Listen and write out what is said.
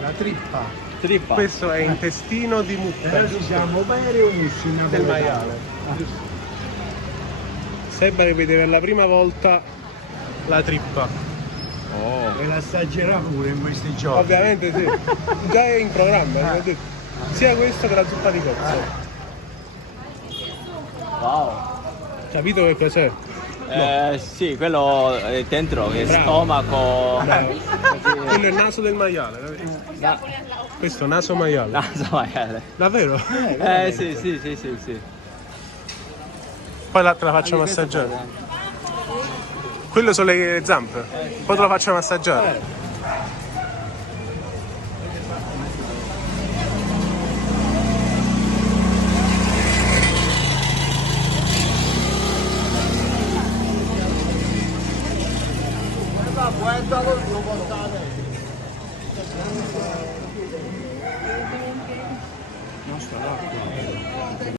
La trippa. Trippa. Questo è intestino di mucca, Adesso giusto? siamo bene unissi in Del napoletano. maiale. Giusto. Sembra che vede per la prima volta la trippa. Oh. E la assaggerà pure in questi giorni. Ovviamente sì. Già è in programma, l'ho detto. Sia questa che la zuppa di cozze. Wow. Capito che cos'è? Sì, quello è dentro, che è Bravo. stomaco. Bravo. Quello è il naso del maiale, vedi? Questo è naso maiale. Naso maiale. Davvero? Sì, sì, sì, sì, sì. Poi te la faccio massaggiare. Quello sono le zampe. Poi te la faccio massaggiare. Lo portate.